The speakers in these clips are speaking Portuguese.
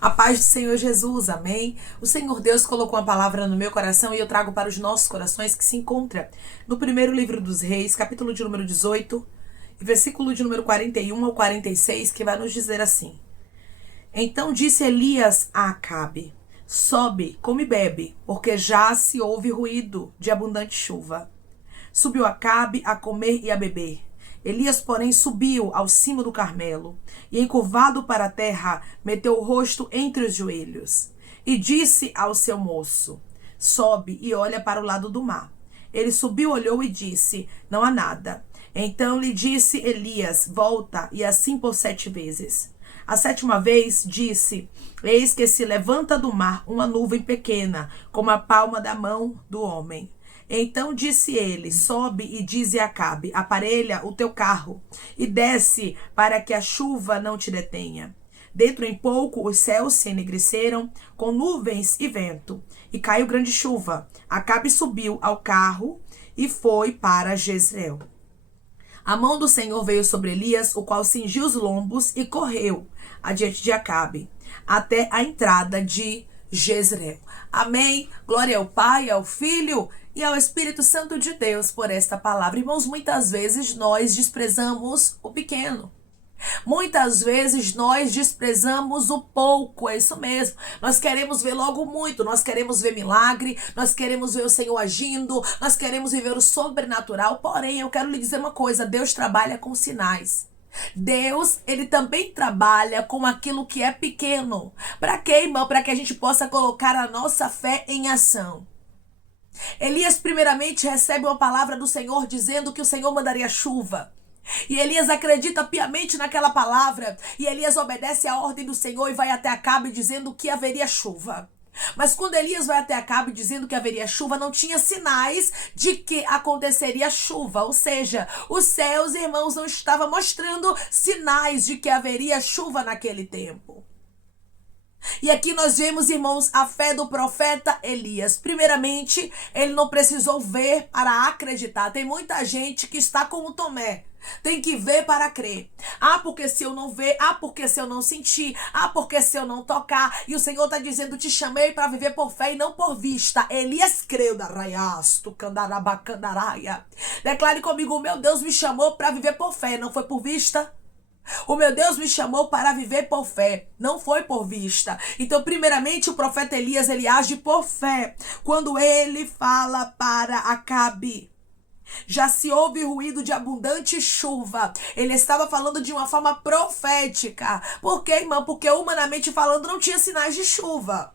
A paz do Senhor Jesus, amém? O Senhor Deus colocou uma palavra no meu coração e eu trago para os nossos corações que se encontra no primeiro livro dos Reis, capítulo de número 18, versículo de número 41 ao 46, que vai nos dizer assim: Então disse Elias a Acabe: Sobe, come e bebe, porque já se ouve ruído de abundante chuva. Subiu Acabe a comer e a beber. Elias, porém, subiu ao cimo do Carmelo e, encurvado para a terra, meteu o rosto entre os joelhos e disse ao seu moço: Sobe e olha para o lado do mar. Ele subiu, olhou e disse: Não há nada. Então lhe disse Elias: Volta, e assim por 7 vezes. A 7ª vez disse: Eis que se levanta do mar uma nuvem pequena, como a palma da mão do homem. Então disse ele: Sobe e dize a Acabe: Aparelha o teu carro e desce, para que a chuva não te detenha. Dentro em pouco os céus se enegreceram com nuvens e vento, e caiu grande chuva. Acabe subiu ao carro e foi para Jezreel. A mão do Senhor veio sobre Elias, o qual cingiu os lombos e correu adiante de Acabe, até a entrada de Jezreel. Amém. Glória ao Pai, ao Filho e ao Espírito Santo de Deus por esta palavra. Irmãos, muitas vezes nós desprezamos o pequeno. Muitas vezes nós desprezamos o pouco, é isso mesmo. Nós queremos ver logo muito, nós queremos ver milagre, nós queremos ver o Senhor agindo, nós queremos viver o sobrenatural. Porém, eu quero lhe dizer uma coisa: Deus trabalha com sinais. Deus, ele também trabalha com aquilo que é pequeno. Para quê, irmão? Para que a gente possa colocar a nossa fé em ação. Elias primeiramente recebe uma palavra do Senhor dizendo que o Senhor mandaria chuva. E Elias acredita piamente naquela palavra, e Elias obedece à ordem do Senhor e vai até Acabe dizendo que haveria chuva. Mas quando Elias vai até Acabe dizendo que haveria chuva, não tinha sinais de que aconteceria chuva. Ou seja, os céus, irmãos, não estavam mostrando sinais de que haveria chuva naquele tempo. E aqui nós vemos, irmãos, a fé do profeta Elias. Primeiramente, ele não precisou ver para acreditar. Tem muita gente que está como Tomé. Tem que ver para crer. Porque se eu não ver, porque se eu não sentir, porque se eu não tocar. E o Senhor está dizendo: te chamei para viver por fé e não por vista. Elias creu da raiasto, candarabacandaraia. Declare comigo: o meu Deus me chamou para viver por fé, não foi por vista. O meu Deus me chamou para viver por fé, não foi por vista. Então, primeiramente, o profeta Elias, ele age por fé. Quando ele fala para Acabe: já se ouve ruído de abundante chuva. Ele estava falando de uma forma profética. Por quê, irmão? Porque humanamente falando não tinha sinais de chuva.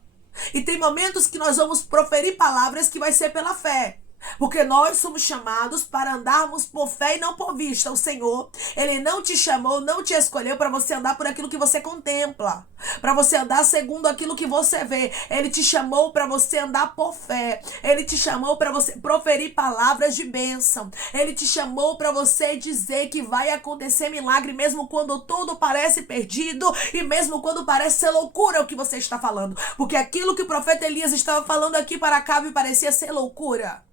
E tem momentos que nós vamos proferir palavras que vai ser pela fé. Porque nós somos chamados para andarmos por fé e não por vista. O Senhor, ele não te chamou, não te escolheu para você andar por aquilo que você contempla, para você andar segundo aquilo que você vê. Ele te chamou para você andar por fé. Ele te chamou para você proferir palavras de bênção. Ele te chamou para você dizer que vai acontecer milagre, mesmo quando tudo parece perdido e mesmo quando parece ser loucura o que você está falando. Porque aquilo que o profeta Elias estava falando aqui para Acabe parecia ser loucura.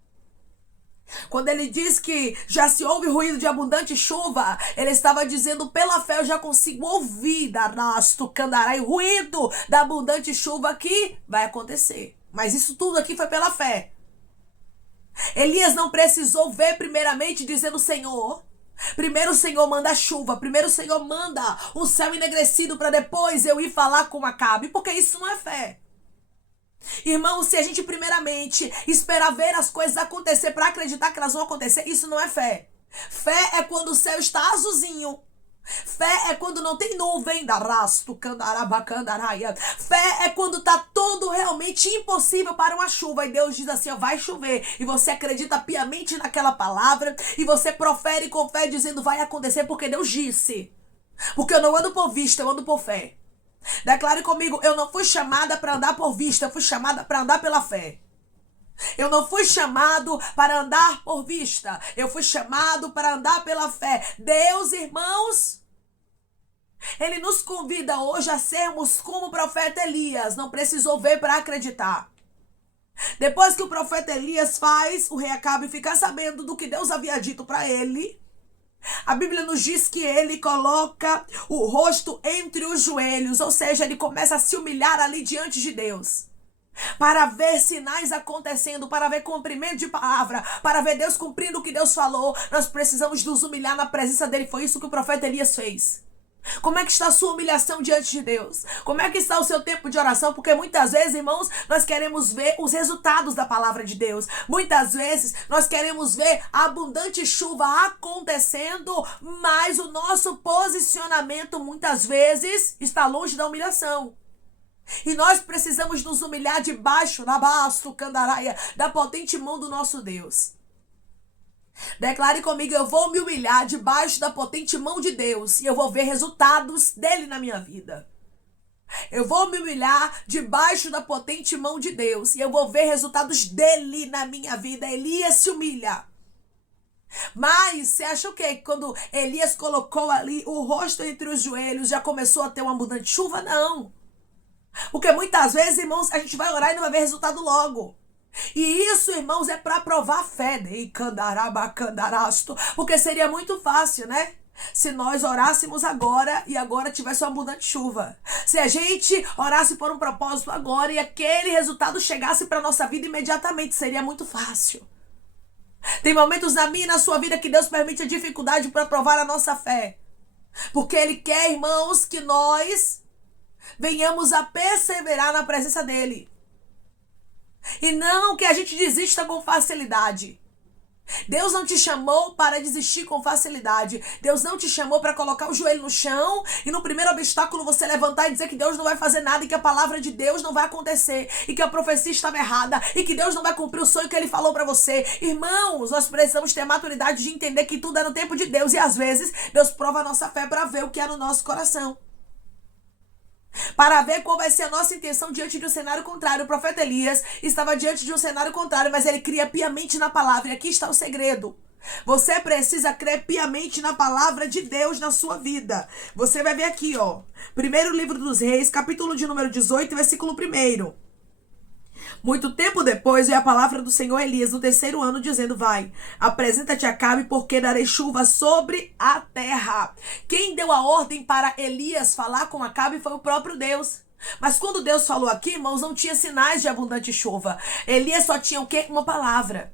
Quando ele diz que já se ouve ruído de abundante chuva, ele estava dizendo: pela fé eu já consigo ouvir darasto, candarai, ruído da abundante chuva que vai acontecer. Mas isso tudo aqui foi pela fé. Elias não precisou ver primeiramente dizendo: Senhor, primeiro o Senhor manda chuva, primeiro o Senhor manda um céu enegrecido para depois eu ir falar com Acabe, porque isso não é fé. Irmão, se a gente primeiramente esperar ver as coisas acontecer para acreditar que elas vão acontecer, isso não é fé. Fé é quando o céu está azulzinho. Fé é quando não tem nuvem, darasto, candarabacandaraia. Fé é quando tá tudo realmente impossível para uma chuva. E Deus diz assim: ó, vai chover. E você acredita piamente naquela palavra. E você profere com fé dizendo: vai acontecer porque Deus disse. Porque eu não ando por vista, eu ando por fé. Declare comigo: eu não fui chamada para andar por vista, eu fui chamada para andar pela fé. Eu não fui chamado para andar por vista, eu fui chamado para andar pela fé. Deus, irmãos, ele nos convida hoje a sermos como o profeta Elias. Não precisou ver para acreditar. Depois que o profeta Elias faz o rei Acabe ficar sabendo do que Deus havia dito para ele, A Bíblia nos diz que ele coloca o rosto entre os joelhos, ou seja, ele começa a se humilhar ali diante de Deus, para ver sinais acontecendo, para ver cumprimento de palavra, para ver Deus cumprindo o que Deus falou. Nós precisamos nos humilhar na presença dele. Foi isso que o profeta Elias fez. Como é que está a sua humilhação diante de Deus? Como é que está o seu tempo de oração? Porque muitas vezes, irmãos, nós queremos ver os resultados da palavra de Deus. Muitas vezes, nós queremos ver a abundante chuva acontecendo, mas o nosso posicionamento, muitas vezes, está longe da humilhação. E nós precisamos nos humilhar debaixo, da potente mão do nosso Deus. Declare comigo: eu vou me humilhar debaixo da potente mão de Deus e eu vou ver resultados dele na minha vida. Eu vou me humilhar debaixo da potente mão de Deus e eu vou ver resultados dele na minha vida. Elias se humilha. Mas você acha o quê? Quando Elias colocou ali o rosto entre os joelhos, já começou a ter uma abundante chuva? Não. Porque muitas vezes, irmãos, a gente vai orar e não vai ver resultado logo. E isso, irmãos, é para provar a fé. Porque seria muito fácil, né? Se nós orássemos agora e agora tivesse uma abundante chuva. Se a gente orasse por um propósito agora e aquele resultado chegasse para nossa vida imediatamente, seria muito fácil. Tem momentos na minha e na sua vida que Deus permite a dificuldade para provar a nossa fé. Porque Ele quer, irmãos, que nós venhamos a perseverar na presença dEle. E não que a gente desista com facilidade. Deus não te chamou para desistir com facilidade. Deus não te chamou para colocar o joelho no chão e no primeiro obstáculo você levantar e dizer que Deus não vai fazer nada e que a palavra de Deus não vai acontecer e que a profecia estava errada e que Deus não vai cumprir o sonho que Ele falou para você. Irmãos, nós precisamos ter maturidade de entender que tudo é no tempo de Deus e às vezes Deus prova a nossa fé para ver o que é no nosso coração. Para ver qual vai ser a nossa intenção diante de um cenário contrário. O profeta Elias estava diante de um cenário contrário, mas ele cria piamente na palavra. E aqui está o segredo. Você precisa crer piamente na palavra de Deus na sua vida. Você vai ver aqui, ó. Primeiro livro dos Reis, capítulo de número 18, versículo 1. Muito tempo depois veio a palavra do Senhor a Elias no 3º ano, dizendo: vai, apresenta-te a Acabe, porque darei chuva sobre a terra. Quem deu a ordem para Elias falar com Acabe foi o próprio Deus. Mas quando Deus falou aqui, irmãos, não tinha sinais de abundante chuva. Elias só tinha o quê? Uma palavra.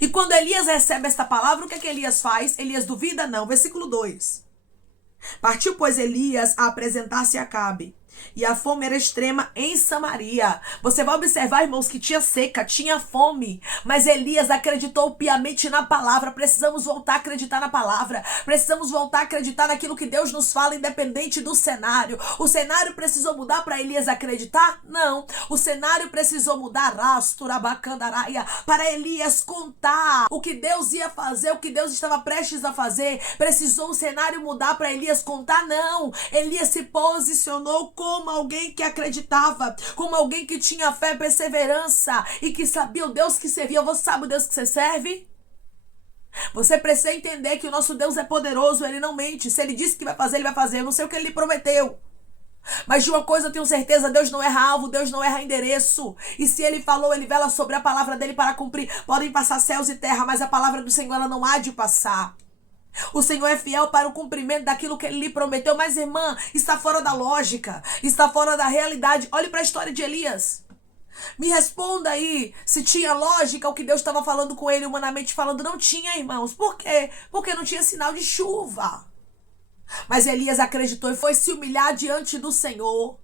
E quando Elias recebe esta palavra, o que é que Elias faz? Elias duvida? Não. Versículo 2. Partiu, pois, Elias a apresentar-se a Acabe. E a fome era extrema em Samaria. Você vai observar, irmãos, que tinha seca, tinha fome. Mas Elias acreditou piamente na palavra. Precisamos voltar a acreditar na palavra. Precisamos voltar a acreditar naquilo que Deus nos fala, independente do cenário. O cenário precisou mudar para Elias acreditar? Não. O cenário precisou mudar, para Elias contar o que Deus ia fazer, o que Deus estava prestes a fazer. Precisou o cenário mudar para Elias contar? Não. Elias se posicionou como alguém que acreditava, como alguém que tinha fé, perseverança e que sabia o Deus que servia. Você sabe o Deus que você serve? Você precisa entender que o nosso Deus é poderoso, Ele não mente. Se Ele disse que vai fazer, Ele vai fazer. Eu não sei o que Ele prometeu. Mas de uma coisa eu tenho certeza: Deus não erra alvo, Deus não erra endereço. E se Ele falou, Ele vela sobre a palavra dEle para cumprir. Podem passar céus e terra, mas a palavra do Senhor ela não há de passar. O Senhor é fiel para o cumprimento daquilo que Ele lhe prometeu. Mas, irmã, está fora da lógica, está fora da realidade. Olhe para a história de Elias. Me responda aí se tinha lógica o que Deus estava falando com ele, humanamente falando. Não tinha, irmãos. Por quê? Porque não tinha sinal de chuva. Mas Elias acreditou e foi se humilhar diante do Senhor.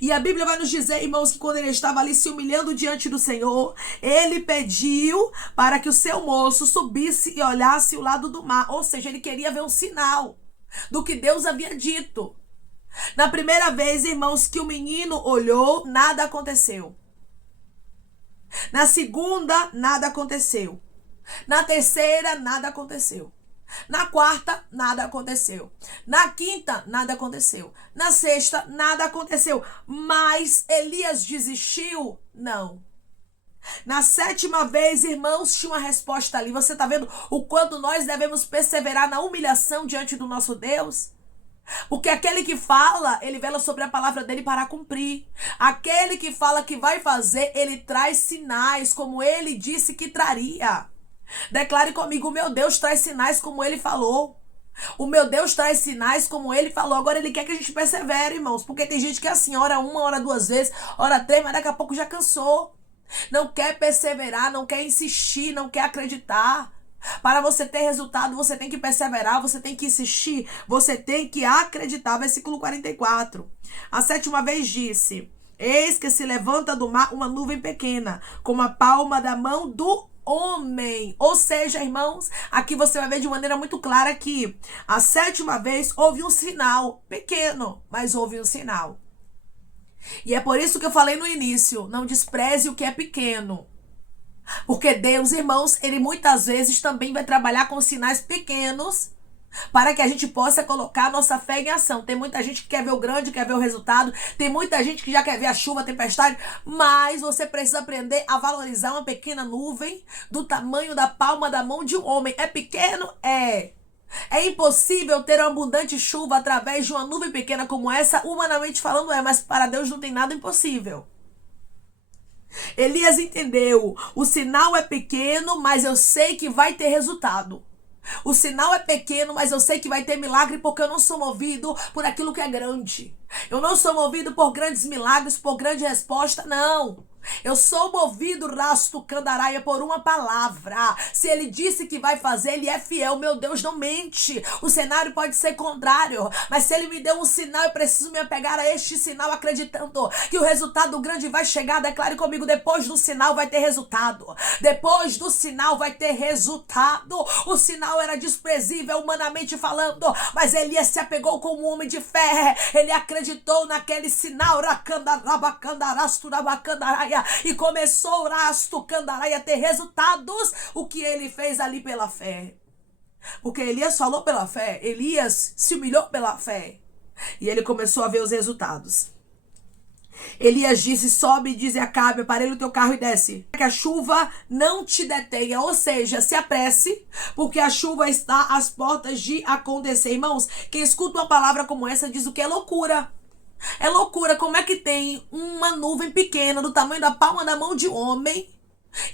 E a Bíblia vai nos dizer, irmãos, que quando ele estava ali se humilhando diante do Senhor, ele pediu para que o seu moço subisse e olhasse o lado do mar. Ou seja, ele queria ver um sinal do que Deus havia dito. Na primeira vez, irmãos, que o menino olhou, nada aconteceu. Na segunda, nada aconteceu. Na terceira, nada aconteceu. Na quarta, nada aconteceu. Na quinta, nada aconteceu. Na sexta, nada aconteceu. Mas Elias desistiu? Não. Na sétima vez, irmãos, tinha uma resposta ali. Você está vendo o quanto nós devemos perseverar na humilhação diante do nosso Deus? Porque aquele que fala, ele vela sobre a palavra dele para cumprir. Aquele que fala que vai fazer, ele traz sinais, como ele disse que traria. Declare comigo: meu Deus traz sinais como Ele falou. O meu Deus traz sinais, como ele falou. Agora ele quer que a gente persevere, irmãos. Porque tem gente que é assim, ora uma, ora duas vezes, ora três, mas daqui a pouco já cansou. Não quer perseverar, não quer insistir, não quer acreditar. Para você ter resultado, você tem que perseverar, você tem que insistir, você tem que acreditar. Versículo 44. A sétima vez disse: eis que se levanta do mar uma nuvem pequena, como a palma da mão do homem. Ou seja, irmãos, aqui você vai ver de maneira muito clara que a sétima vez houve um sinal pequeno, mas houve um sinal. E é por isso que eu falei no início, não despreze o que é pequeno. Porque Deus, irmãos, ele muitas vezes também vai trabalhar com sinais pequenos para que a gente possa colocar a nossa fé em ação. Tem muita gente que quer ver o grande, quer ver o resultado. Tem muita gente que já quer ver a chuva, a tempestade. Mas você precisa aprender a valorizar uma pequena nuvem do tamanho da palma da mão de um homem. É pequeno? É. É impossível ter uma abundante chuva através de uma nuvem pequena como essa? Humanamente falando é, mas para Deus não tem nada impossível. Elias entendeu, o sinal é pequeno, mas eu sei que vai ter resultado. O sinal é pequeno, mas eu sei que vai ter milagre porque eu não sou movido por aquilo que é grande. Eu não sou movido por grandes milagres, por grande resposta, não. Eu sou movido, rasto candaraia, por uma palavra. Se ele disse que vai fazer, ele é fiel. Meu Deus não mente. O cenário pode ser contrário, mas se ele me deu um sinal, eu preciso me apegar a este sinal, acreditando que o resultado grande vai chegar. Declare comigo: depois do sinal vai ter resultado. Depois do sinal vai ter resultado. O sinal era desprezível humanamente falando, mas Elias se apegou como um homem de fé. Ele acreditou naquele sinal, e começou a ter resultados. O que ele fez ali pela fé? Porque Elias falou pela fé, Elias se humilhou pela fé, e ele começou a ver os resultados. Elias disse: sobe, diz a Acabe, aparelha o teu carro e desce, que a chuva não te detenha. Ou seja, se apresse, porque a chuva está às portas de acontecer. Irmãos, quem escuta uma palavra como essa diz o que é loucura. É loucura. Como é que tem uma nuvem pequena do tamanho da palma da mão de um homem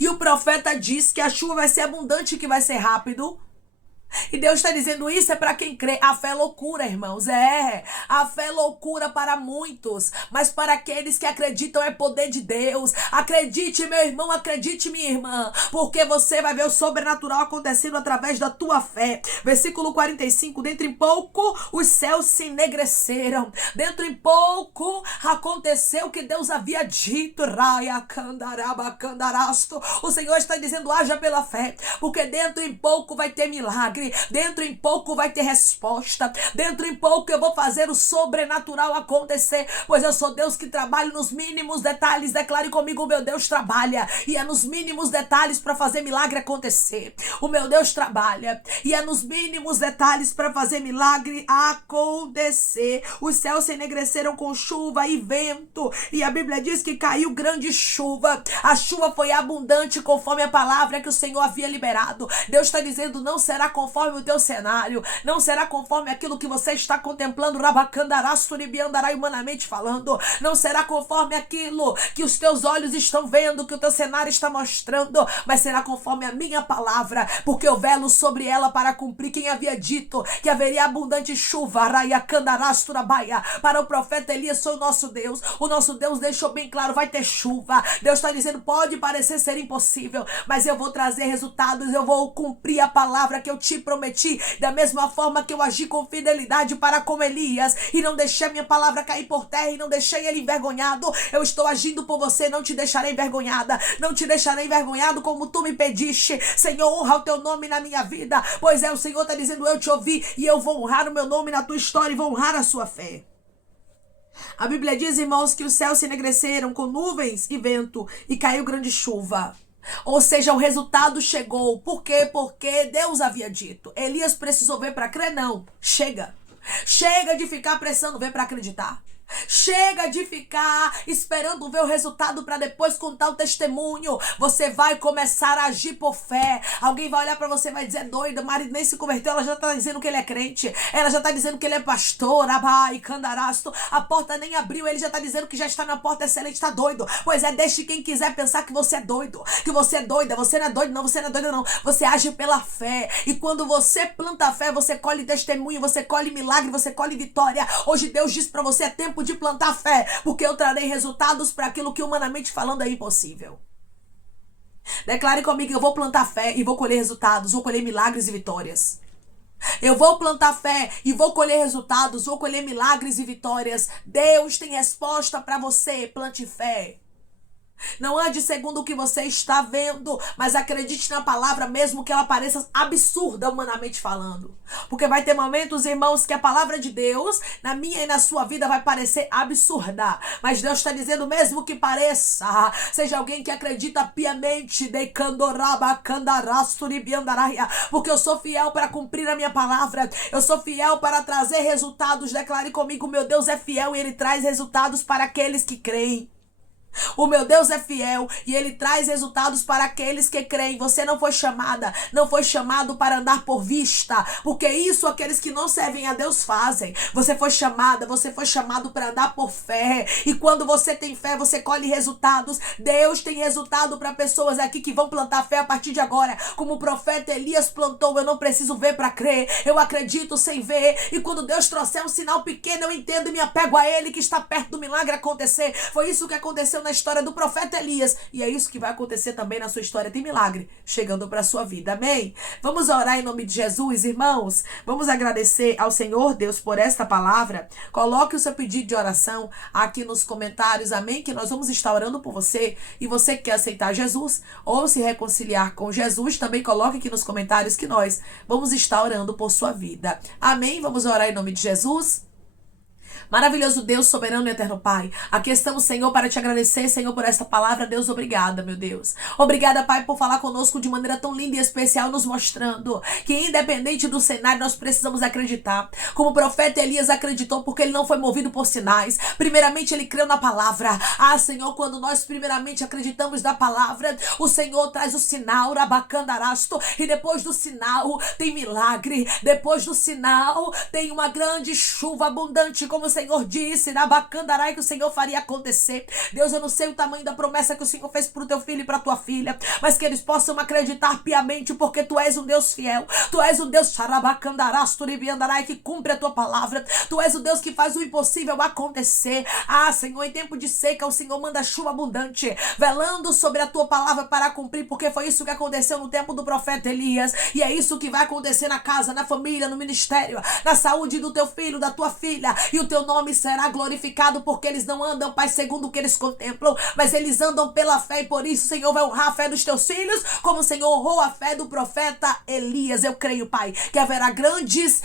e o profeta diz que a chuva vai ser abundante e que vai ser rápido? E Deus está dizendo isso é para quem crê. A fé é loucura, irmãos. A fé é loucura para muitos, mas para aqueles que acreditam é poder de Deus. Acredite, meu irmão, acredite, minha irmã, porque você vai ver o sobrenatural acontecendo através da tua fé. Versículo 45: dentro em pouco os céus se enegreceram. Dentro em pouco aconteceu o que Deus havia dito. O Senhor está dizendo: haja pela fé, porque dentro em pouco vai ter milagre. Dentro em pouco vai ter resposta. Dentro em pouco eu vou fazer o sobrenatural acontecer, pois eu sou Deus que trabalha nos mínimos detalhes. Declare comigo: o meu Deus trabalha e é nos mínimos detalhes para fazer milagre acontecer. O meu Deus trabalha e é nos mínimos detalhes para fazer milagre acontecer. Os céus se enegreceram com chuva e vento, e a Bíblia diz que caiu grande chuva. A chuva foi abundante conforme a palavra que o Senhor havia liberado. Deus está dizendo: não será conforme o teu cenário, não será conforme aquilo que você está contemplando, humanamente falando, não será conforme aquilo que os teus olhos estão vendo, que o teu cenário está mostrando, mas será conforme a minha palavra, porque eu velo sobre ela para cumprir. Quem havia dito que haveria abundante chuva para o profeta Elias foi o nosso Deus. O nosso Deus deixou bem claro: vai ter chuva. Deus está dizendo: pode parecer ser impossível, mas eu vou trazer resultados, eu vou cumprir a palavra que eu te prometi. Da mesma forma que eu agi com fidelidade para com Elias e não deixei a minha palavra cair por terra e não deixei ele envergonhado, eu estou agindo por você. Não te deixarei envergonhada, não te deixarei envergonhado como tu me pediste. Senhor, honra o teu nome na minha vida, pois o Senhor está dizendo: eu te ouvi e eu vou honrar o meu nome na tua história e vou honrar a sua fé. A Bíblia diz, irmãos, que os céus se enegreceram com nuvens e vento e caiu grande chuva. Ou seja, o resultado chegou. Por quê? Porque Deus havia dito. Elias precisou ver para crer? Não. Chega de ficar pressando ver para acreditar. Chega de ficar esperando ver o resultado para depois contar o testemunho. Você vai começar a agir por fé. Alguém vai olhar para você e vai dizer: doida, o marido nem se converteu, ela já está dizendo que ele é crente. Ela já está dizendo que ele é pastor. Abai, candarasto. A porta nem abriu, ele já está dizendo que já está na porta excelente, está doido. Pois é, deixe quem quiser pensar que você é doido, que você é doida. Você não é doido não, você não é doida não. Você age pela fé. E quando você planta a fé, você colhe testemunho, você colhe milagre, você colhe vitória. Hoje Deus diz para você: é tempo de plantar fé, porque eu trarei resultados para aquilo que humanamente falando é impossível. Declare comigo: eu vou plantar fé e vou colher resultados, vou colher milagres e vitórias. Eu vou plantar fé e vou colher resultados, vou colher milagres e vitórias. Deus tem resposta para você. Plante fé. Não ande segundo o que você está vendo, mas acredite na palavra mesmo que ela pareça absurda humanamente falando. Porque vai ter momentos, irmãos, que a palavra de Deus na minha e na sua vida vai parecer absurda. Mas Deus está dizendo mesmo que pareça. Seja alguém que acredita piamente. Porque eu sou fiel para cumprir a minha palavra. Eu sou fiel para trazer resultados. Declare comigo: meu Deus é fiel e Ele traz resultados para aqueles que creem. O meu Deus é fiel e Ele traz resultados para aqueles que creem. Você não foi chamada, não foi chamado para andar por vista, porque isso aqueles que não servem a Deus fazem. Você foi chamada, você foi chamado para andar por fé. E quando você tem fé, você colhe resultados. Deus tem resultado para pessoas aqui que vão plantar fé a partir de agora. Como o profeta Elias plantou: eu não preciso ver para crer, eu acredito sem ver. E quando Deus trouxer um sinal pequeno, eu entendo e me apego a Ele, que está perto do milagre acontecer. Foi isso que aconteceu na história do profeta Elias, e é isso que vai acontecer também na sua história. Tem milagre chegando para a sua vida, amém? Vamos orar em nome de Jesus, irmãos. Vamos agradecer ao Senhor Deus por esta palavra. Coloque o seu pedido de oração aqui nos comentários, amém? Que nós vamos estar orando por você. E você que quer aceitar Jesus ou se reconciliar com Jesus, também coloque aqui nos comentários que nós vamos estar orando por sua vida, amém? Vamos orar em nome de Jesus. Maravilhoso Deus, soberano e eterno Pai, aqui estamos, Senhor, para te agradecer, Senhor, por esta palavra. Deus, obrigada, meu Deus. Obrigada, Pai, por falar conosco de maneira tão linda e especial, nos mostrando que independente do cenário, nós precisamos acreditar. Como o profeta Elias acreditou, porque ele não foi movido por sinais. Primeiramente, ele creu na palavra. Senhor, quando nós primeiramente acreditamos na palavra, o Senhor traz o sinal, rabacandarasto, e depois do sinal tem milagre. Depois do sinal tem uma grande chuva abundante, como o Senhor disse, na Bacandarai, que o Senhor faria acontecer. Deus, eu não sei o tamanho da promessa que o Senhor fez para o teu filho e para a tua filha, mas que eles possam acreditar piamente, porque tu és um Deus fiel. Tu és um Deus que cumpre a tua palavra. Tu és o Deus que faz o impossível acontecer. Senhor, em tempo de seca, o Senhor manda chuva abundante, velando sobre a tua palavra para cumprir, porque foi isso que aconteceu no tempo do profeta Elias, e é isso que vai acontecer na casa, na família, no ministério, na saúde do teu filho, da tua filha, e o teu nome será glorificado, porque eles não andam, Pai, segundo o que eles contemplam, mas eles andam pela fé, e por isso o Senhor vai honrar a fé dos teus filhos, como o Senhor honrou a fé do profeta Elias. Eu creio, Pai, que haverá grandes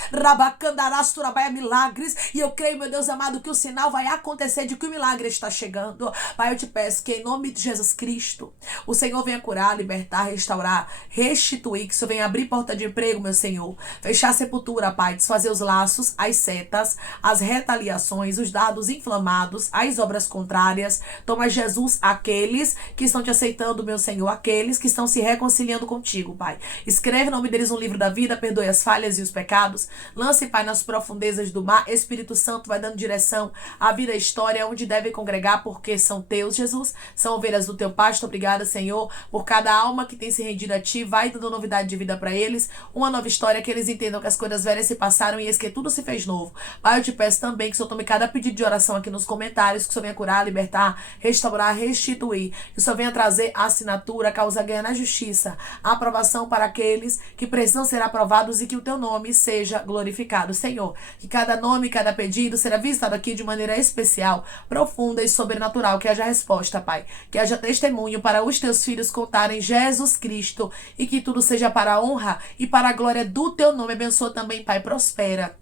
milagres, e eu creio, meu Deus amado, que o sinal vai acontecer de que o milagre está chegando. Pai, eu te peço que em nome de Jesus Cristo, o Senhor venha curar, libertar, restaurar, restituir, que o Senhor venha abrir porta de emprego, meu Senhor, fechar a sepultura, Pai, desfazer os laços, as setas, as retaliações, os dados inflamados, as obras contrárias. Toma, Jesus, aqueles que estão te aceitando, meu Senhor, aqueles que estão se reconciliando contigo, Pai. Escreve o nome deles no livro da vida, perdoe as falhas e os pecados. Lance, Pai, nas profundezas do mar. Espírito Santo vai dando direção à vida e história, onde devem congregar, porque são teus, Jesus. São ovelhas do teu pasto. Obrigada, Senhor, por cada alma que tem se rendido a ti. Vai dando novidade de vida para eles. Uma nova história, que eles entendam que as coisas velhas se passaram e eis que tudo se fez novo. Pai, eu te peço também que o Senhor tome cada pedido de oração aqui nos comentários, que o Senhor venha curar, libertar, restaurar, restituir, que o Senhor venha trazer a assinatura, causa ganha na justiça, a aprovação para aqueles que precisam ser aprovados, e que o teu nome seja glorificado, Senhor. Que cada nome, cada pedido será visitado aqui de maneira especial, profunda e sobrenatural. Que haja resposta, Pai, que haja testemunho para os teus filhos contarem Jesus Cristo, e que tudo seja para a honra e para a glória do teu nome. Abençoa também, Pai, prospera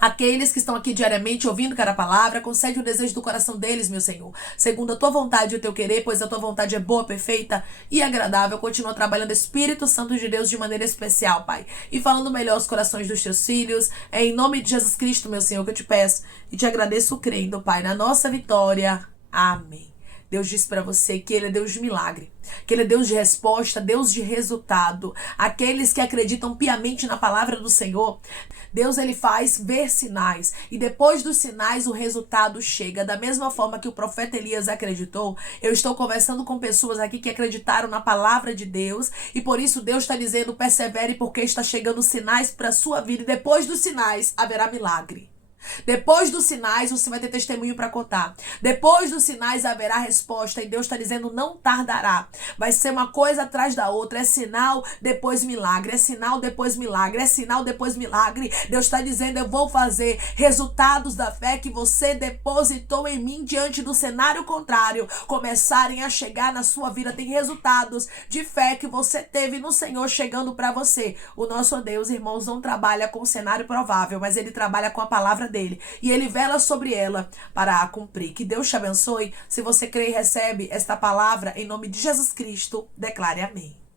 Aqueles que estão aqui diariamente ouvindo cada palavra, concede o desejo do coração deles, meu Senhor. Segundo a tua vontade e o teu querer, pois a tua vontade é boa, perfeita e agradável. Continua trabalhando, Espírito Santo de Deus, de maneira especial, Pai. E falando melhor os corações dos teus filhos. É em nome de Jesus Cristo, meu Senhor, que eu te peço e te agradeço crendo, Pai, na nossa vitória. Amém. Deus diz para você que Ele é Deus de milagre, que Ele é Deus de resposta, Deus de resultado. Aqueles que acreditam piamente na palavra do Senhor, Deus Ele faz ver sinais e depois dos sinais o resultado chega. Da mesma forma que o profeta Elias acreditou, eu estou conversando com pessoas aqui que acreditaram na palavra de Deus e por isso Deus está dizendo: persevere, porque está chegando sinais para a sua vida e depois dos sinais haverá milagre. Depois dos sinais, você vai ter testemunho para contar. Depois dos sinais, haverá resposta. E Deus está dizendo: não tardará. Vai ser uma coisa atrás da outra. É sinal, depois milagre. É sinal, depois milagre. É sinal, depois milagre. Deus está dizendo: eu vou fazer resultados da fé que você depositou em mim diante do cenário contrário começarem a chegar na sua vida. Tem resultados de fé que você teve no Senhor chegando para você. O nosso Deus, irmãos, não trabalha com cenário provável, mas Ele trabalha com a palavra dele. E Ele vela sobre ela para a cumprir. Que Deus te abençoe. Se você crê e recebe esta palavra, em nome de Jesus Cristo, declare amém.